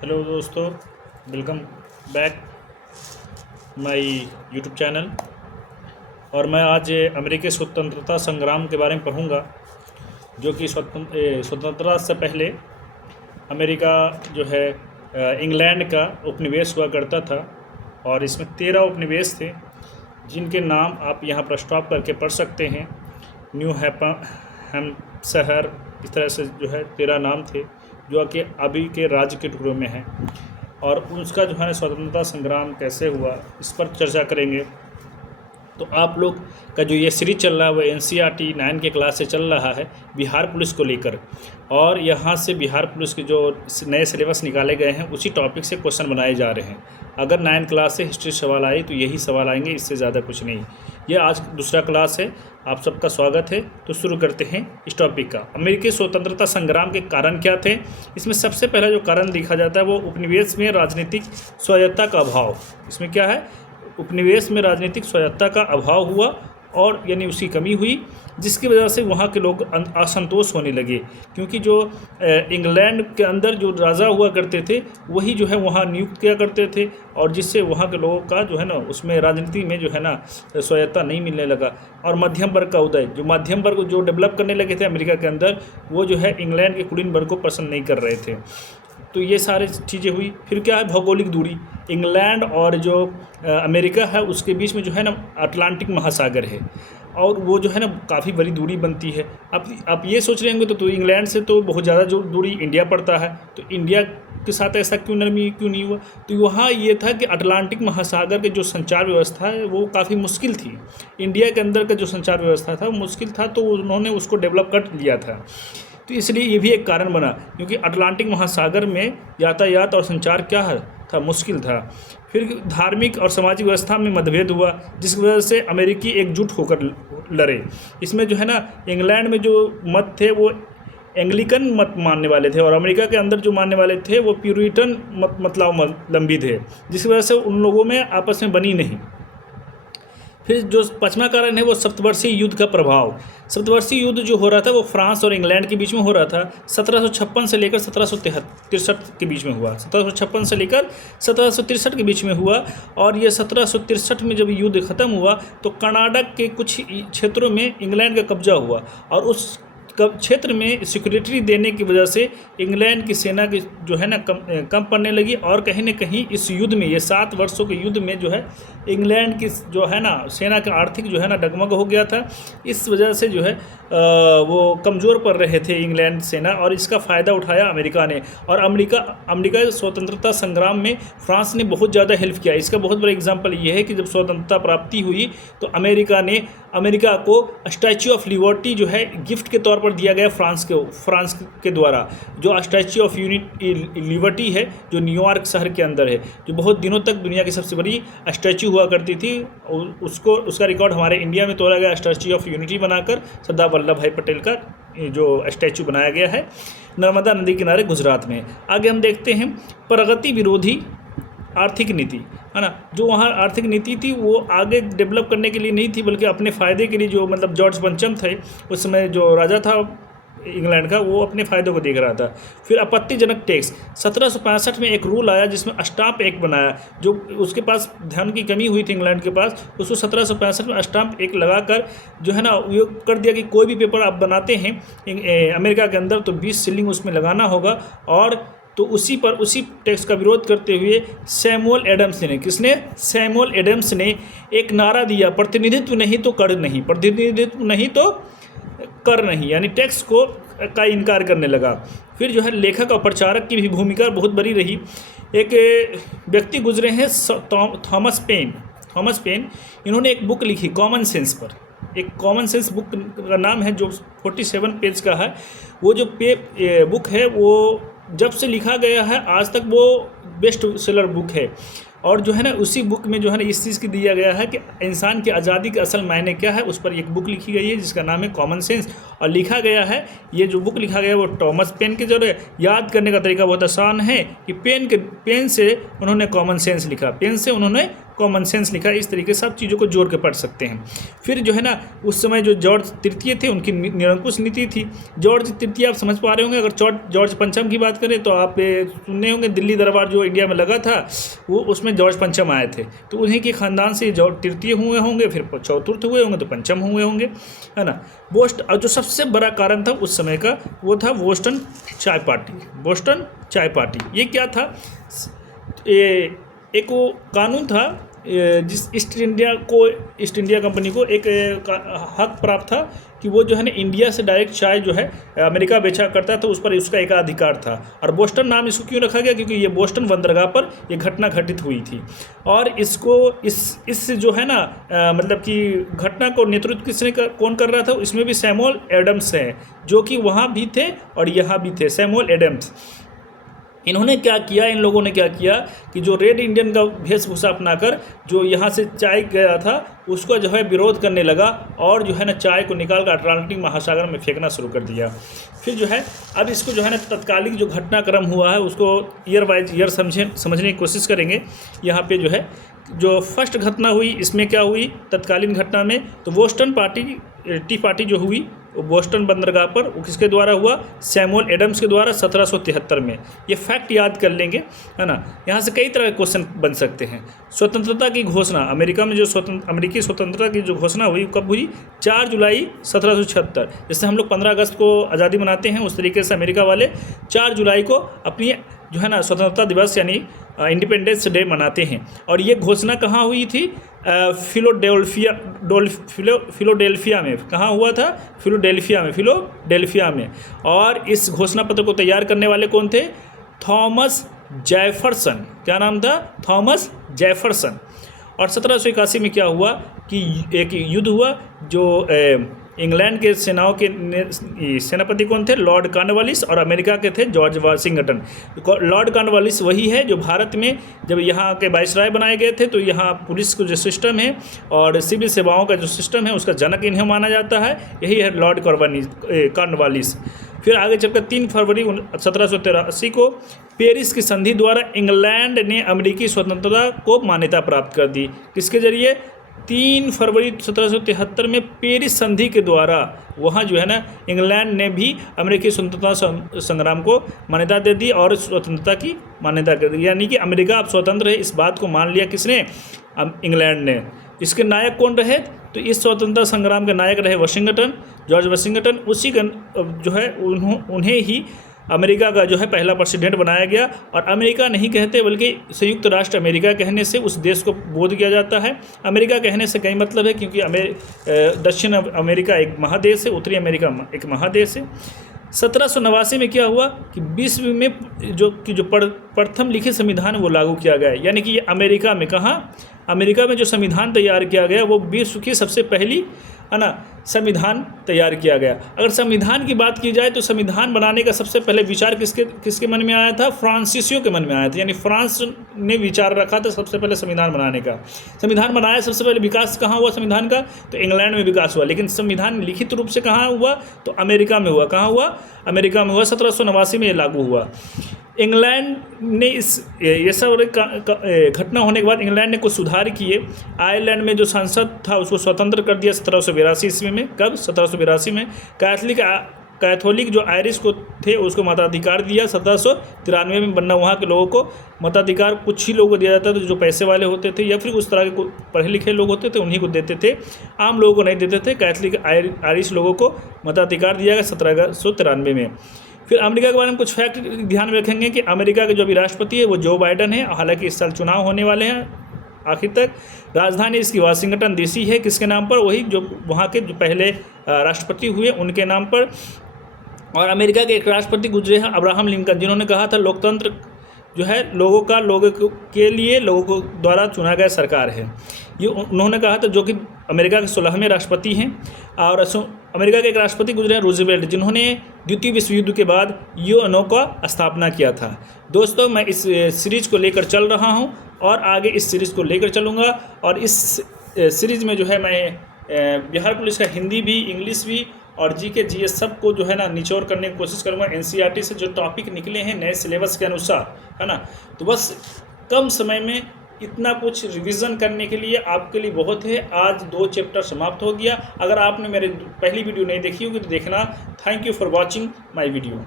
Hello दोस्तों, welcome back my YouTube channel. और मैं आज अमेरिकी स्वतंत्रता संग्राम के बारे में पढ़ूंगा, जो कि स्वतंत्रता से पहले अमेरिका जो है इंग्लैंड का उपनिवेश हुआ करता था। और इसमें 13 उपनिवेश थे, जिनके नाम आप यहाँ पर स्टॉप करके पढ़ सकते हैं। न्यू हैम्पशायर, इस तरह से जो है 13 नाम थे, जो कि अभी के राज्य के टुकड़ों में हैं। और उसका जो है स्वतंत्रता संग्राम कैसे हुआ, इस पर चर्चा करेंगे। तो आप लोग का जो ये सीरीज चल रहा है वो NCERT 9 के क्लास से चल रहा है बिहार पुलिस को लेकर। और यहाँ से बिहार पुलिस के जो नए सिलेबस निकाले गए हैं उसी टॉपिक से क्वेश्चन बनाए जा रहे हैं। अगर 9 क्लास से हिस्ट्री सवाल आए तो यही सवाल आएंगे, इससे ज़्यादा कुछ नहीं। ये आज दूसरा क्लास है, आप सबका स्वागत है। तो शुरू करते हैं इस टॉपिक का। अमेरिकी स्वतंत्रता संग्राम के कारण क्या थे? इसमें सबसे पहला जो कारण देखा जाता है वो उपनिवेश में राजनीतिक स्वायत्तता का अभाव। इसमें क्या है? उपनिवेश में राजनीतिक स्वायत्तता का अभाव हुआ, और यानी उसकी कमी हुई, जिसकी वजह से वहाँ के लोग असंतोष होने लगे। क्योंकि जो इंग्लैंड के अंदर जो राजा हुआ करते थे वही जो है वहाँ नियुक्त किया करते थे, और जिससे वहाँ के लोगों का जो है ना उसमें राजनीति में जो है ना स्वायत्तता नहीं मिलने लगा। और मध्यम वर्ग का उदय, जो मध्यम वर्ग जो डेवलप करने लगे थे अमेरिका के अंदर, वो जो है इंग्लैंड के कुलीन वर्ग को पसंद नहीं कर रहे थे। तो ये सारी चीज़ें हुई। फिर क्या है? भौगोलिक दूरी। इंग्लैंड और जो अमेरिका है उसके बीच में जो है ना अटलांटिक महासागर है, और वो जो है ना काफ़ी बड़ी दूरी बनती है। आप ये सोच रहे होंगे तो इंग्लैंड से तो बहुत ज़्यादा जो दूरी इंडिया पड़ता है, तो इंडिया के साथ ऐसा क्यों नहीं हुआ? तो वहाँ ये था कि अटलांटिक महासागर के जो संचार व्यवस्था है वो काफ़ी मुश्किल थी। इंडिया के अंदर का जो संचार व्यवस्था था वो मुश्किल था, तो उन्होंने उसको डेवलप कर लिया था। तो इसलिए ये भी एक कारण बना, क्योंकि अटलांटिक महासागर में यातायात और संचार क्या था? मुश्किल था। फिर धार्मिक और सामाजिक व्यवस्था में मतभेद हुआ, जिसकी वजह से अमेरिकी एकजुट होकर लड़े। इसमें जो है ना इंग्लैंड में जो मत थे वो एंग्लिकन मत मानने वाले थे, और अमेरिका के अंदर जो मानने वाले थे वो प्यूरिटन मतलम्बी थे, जिसकी वजह से उन लोगों में आपस में बनी नहीं। फिर जो पाँचवा कारण है वो सप्तवर्षीय युद्ध का प्रभाव। सप्तवर्षीय युद्ध जो हो रहा था वो फ्रांस और इंग्लैंड के बीच में हो रहा था। 1756 से लेकर 1763 के बीच में हुआ। 1756 से लेकर 1763 के बीच में हुआ। और ये 1763 में जब युद्ध ख़त्म हुआ तो कर्नाटक के कुछ क्षेत्रों में इंग्लैंड का कब्जा हुआ, और उस क्षेत्र में सिक्योरिटी देने की वजह से इंग्लैंड की सेना की जो है ना कम पड़ने लगी। और कहीं न कहीं इस युद्ध में, ये 7 वर्षों के युद्ध में जो है इंग्लैंड की जो है ना सेना का आर्थिक जो है ना डगमग हो गया था। इस वजह से जो है वो कमज़ोर पड़ रहे थे इंग्लैंड सेना, और इसका फ़ायदा उठाया अमेरिका ने। और अमेरिका स्वतंत्रता संग्राम में फ्रांस ने बहुत ज़्यादा हेल्प किया। इसका बहुत बड़ा एग्जाम्पल ये है कि जब स्वतंत्रता प्राप्ति हुई तो अमेरिका को स्टैच्यू ऑफ लिबर्टी जो है गिफ्ट के तौर पर दिया गया फ्रांस के द्वारा। जो स्टैच्यू ऑफ लिबर्टी है जो न्यूयॉर्क शहर के अंदर है, जो बहुत दिनों तक दुनिया की सबसे बड़ी स्टैच्यू हुआ करती थी, उसका रिकॉर्ड हमारे इंडिया में तोड़ा गया स्टैच्यू ऑफ यूनिटी बनाकर। सरदार वल्लभ भाई पटेल का जो स्टैच्यू बनाया गया है नर्मदा नदी किनारे गुजरात में। आगे हम देखते हैं प्रगति विरोधी आर्थिक नीति, है ना। जो वहाँ आर्थिक नीति थी वो आगे डेवलप करने के लिए नहीं थी, बल्कि अपने फ़ायदे के लिए। जो मतलब जॉर्ज पंचम थे उस समय जो राजा था इंग्लैंड का, वो अपने फ़ायदों को देख रहा था। फिर आपत्तिजनक टैक्स। 1765 में एक रूल आया जिसमें स्टाम्प एक्ट बनाया। जो उसके पास धन की कमी हुई थी इंग्लैंड के पास, उसको 1765 में स्टाम्प एक्ट लगाकर जो है ना ये कर दिया कि कोई भी पेपर आप बनाते हैं अमेरिका के अंदर तो 20 शिलिंग उसमें लगाना होगा। और तो उसी टैक्स का विरोध करते हुए सैमुअल एडम्स ने एक नारा दिया, प्रतिनिधित्व नहीं तो कर नहीं, प्रतिनिधित्व नहीं तो कर नहीं, यानी टैक्स का इनकार करने लगा। फिर जो है लेखक और प्रचारक की भी भूमिका बहुत बड़ी रही। एक व्यक्ति गुजरे हैं थॉमस पेन। इन्होंने एक बुक लिखी कॉमन सेंस पर। एक कॉमन सेंस बुक का नाम है, जो 47 पेज का है। वो जो बुक है वो जब से लिखा गया है आज तक वो बेस्ट सेलर बुक है। और जो है ना उसी बुक में जो है ना इस चीज़ की दिया गया है कि इंसान की आज़ादी के असल मायने क्या है, उस पर एक बुक लिखी गई है जिसका नाम है कॉमन सेंस। और लिखा गया है, ये जो बुक लिखा गया है वो थॉमस पेन के जरिए। याद करने का तरीका बहुत आसान है कि पेन से उन्होंने कॉमन सेंस लिखा, पेन से उन्होंने कॉमन सेंस लिखा। इस तरीके से सब चीज़ों को जोड़ के पढ़ सकते हैं। फिर जो है ना उस समय जो जॉर्ज तृतीय थे उनकी निरंकुश नीति थी। जॉर्ज तृतीय आप समझ पा रहे होंगे। अगर जॉर्ज पंचम की बात करें तो आप सुनने होंगे दिल्ली दरबार जो इंडिया में लगा था वो उसमें जॉर्ज पंचम आए थे, तो उन्हीं के ख़ानदान से जॉर्ज तृतीय हुए होंगे, फिर चतुर्थ हुए होंगे तो पंचम हुए होंगे, है ना। और जो सबसे बड़ा कारण था उस समय का वो था बोस्टन चाय पार्टी। बोस्टन चाय पार्टी ये क्या था? एक वो कानून था जिस ईस्ट इंडिया कंपनी को एक हक प्राप्त था कि वो जो है ना इंडिया से डायरेक्ट चाय जो है अमेरिका बेचा करता था, उस पर उसका एक अधिकार था। और बोस्टन नाम इसको क्यों रखा गया? क्योंकि ये बोस्टन बंदरगाह पर ये घटना घटित हुई थी। और इसको इस जो है ना मतलब कि घटना को नेतृत्व कौन कर रहा था? इसमें भी सैमुअल एडम्स हैं जो कि वहाँ भी थे और यहाँ भी थे। सैमुअल एडम्स इन्होंने क्या किया, इन लोगों ने क्या किया कि जो रेड इंडियन का वेशभूषा अपनाकर जो यहाँ से चाय गया था उसका जो है विरोध करने लगा और जो है ना चाय को निकाल कर अटलांटिक महासागर में फेंकना शुरू कर दिया। फिर जो है अब इसको जो है ना तत्कालिक जो घटनाक्रम हुआ है उसको ईयर बाय ईयर समझने की कोशिश करेंगे। यहाँ पे जो है जो फर्स्ट घटना हुई इसमें क्या हुई तत्कालीन घटना में? तो बोस्टन टी पार्टी जो हुई वो बोस्टन बंदरगाह पर वो किसके द्वारा हुआ? सैमुअल एडम्स के द्वारा 1773 में। ये फैक्ट याद कर लेंगे, है ना। यहाँ से कई तरह के क्वेश्चन बन सकते हैं। स्वतंत्रता की घोषणा अमेरिका में जो अमेरिकी स्वतंत्रता की जो घोषणा हुई कब हुई? 4 जुलाई 1776। जैसे हम लोग 15 अगस्त को आज़ादी मनाते हैं उस तरीके से अमेरिका वाले 4 जुलाई को अपनी जो है ना स्वतंत्रता दिवस यानी इंडिपेंडेंस डे मनाते हैं। और ये घोषणा कहाँ हुई थी? फिलोडेल्फिया में। कहाँ हुआ था? फिलोडेल्फिया में। और इस घोषणा पत्र को तैयार करने वाले कौन थे? Thomas Jefferson. क्या नाम था? Thomas Jefferson. और 1781 में क्या हुआ कि एक युद्ध हुआ जो इंग्लैंड के सेनाओं के सेनापति कौन थे? Lord Cornwallis. और अमेरिका के थे जॉर्ज वाशिंगटन। लॉर्ड कॉर्नवालिस वही है जो भारत में जब यहाँ के वाइसराय बनाए गए थे तो यहाँ पुलिस का जो सिस्टम है और सिविल सेवाओं का जो सिस्टम है उसका जनक इन्हें माना जाता है। यही है लॉर्ड कॉर्नवालिस। फिर आगे चलकर 3 फरवरी 1783 को पेरिस की संधि द्वारा इंग्लैंड ने अमेरिकी स्वतंत्रता को मान्यता प्राप्त कर दी। किसके जरिए? 3 फरवरी 1773 में पेरिस संधि के द्वारा वहाँ जो है ना इंग्लैंड ने भी अमेरिकी स्वतंत्रता संग्राम को मान्यता दे दी और स्वतंत्रता की मान्यता कर दी। यानी कि अमेरिका अब स्वतंत्र है, इस बात को मान लिया किसने? इंग्लैंड ने। इसके नायक कौन रहे? तो इस स्वतंत्रता संग्राम के नायक रहे वाशिंगटन, जॉर्ज वाशिंगटन। उसी का जो है उन्हें ही अमेरिका का जो है पहला प्रेसिडेंट बनाया गया। और अमेरिका नहीं कहते बल्कि संयुक्त राष्ट्र अमेरिका कहने से उस देश को बोध किया जाता है। अमेरिका कहने से कई मतलब है क्योंकि दक्षिण अमेरिका एक महादेश है, उत्तरी अमेरिका एक महादेश है। 1789 में क्या हुआ कि विश्व में जो प्रथम लिखित संविधान वो लागू किया गया। यानी कि ये अमेरिका में, कहाँ? अमेरिका में जो संविधान तैयार किया गया वो विश्व की सबसे पहली, है ना, संविधान तैयार किया गया। अगर संविधान की बात की जाए तो संविधान बनाने का सबसे पहले विचार किसके मन में आया था? फ्रांसीसियों के मन में आया था। यानी फ्रांस ने विचार रखा था सबसे पहले संविधान बनाने का। संविधान बनाया, सबसे पहले विकास कहाँ हुआ संविधान का? तो इंग्लैंड में विकास हुआ। लेकिन संविधान लिखित रूप से कहाँ हुआ? तो अमेरिका में हुआ। कहाँ हुआ? अमेरिका में हुआ। 1789 में ये लागू हुआ। इंग्लैंड ने ये सब घटना होने के बाद इंग्लैंड ने कुछ सुधार किए। आयरलैंड में जो संसद था उसको स्वतंत्र कर दिया 1782 ईस्वी में। कब? 1782 में। कैथोलिक जो आयरिश को थे उसको मताधिकार दिया 1793 में। बनना वहाँ के लोगों को मताधिकार कुछ ही लोगों को दिया जाता था जो पैसे वाले होते थे या फिर उस तरह के पढ़े लिखे लोग होते थे उन्हीं को देते थे, आम लोगों को नहीं देते थे। कैथोलिक आयरिश लोगों को मताधिकार दिया गया 1793 में। फिर अमेरिका के बारे में कुछ फैक्ट ध्यान में रखेंगे कि अमेरिका के जो अभी राष्ट्रपति है वो जो बाइडन है। हालांकि इस साल चुनाव होने वाले हैं आखिर तक। राजधानी इसकी वाशिंगटन डीसी है। किसके नाम पर? वही जो वहाँ के जो पहले राष्ट्रपति हुए उनके नाम पर। और अमेरिका के एक राष्ट्रपति गुजरे हैं अब्राहम लिंकन, जिन्होंने कहा था लोकतंत्र जो है लोगों के लिए लोगों को द्वारा चुना गया सरकार है। ये उन्होंने कहा था, जो कि अमेरिका के 16वें राष्ट्रपति हैं। और अमेरिका के एक राष्ट्रपति गुजरे हैं रूजवेल्ट, जिन्होंने द्वितीय विश्व युद्ध के बाद यूएनओ का स्थापना किया था। दोस्तों, मैं इस सीरीज को लेकर चल रहा हूं और आगे इस सीरीज़ को लेकर चलूँगा। और इस सीरीज़ में जो है मैं बिहार पुलिस का हिंदी भी, इंग्लिश भी और जीके जीएस सब को जो है ना निचोड़ करने की कोशिश करूँगा। एनसीईआरटी से जो टॉपिक निकले हैं नए सिलेबस के अनुसार, है ना, तो बस कम समय में इतना कुछ रिवीजन करने के लिए आपके लिए बहुत है। आज 2 चैप्टर समाप्त हो गया। अगर आपने मेरे पहली वीडियो नहीं देखी होगी तो देखना। Thank you for watching my video.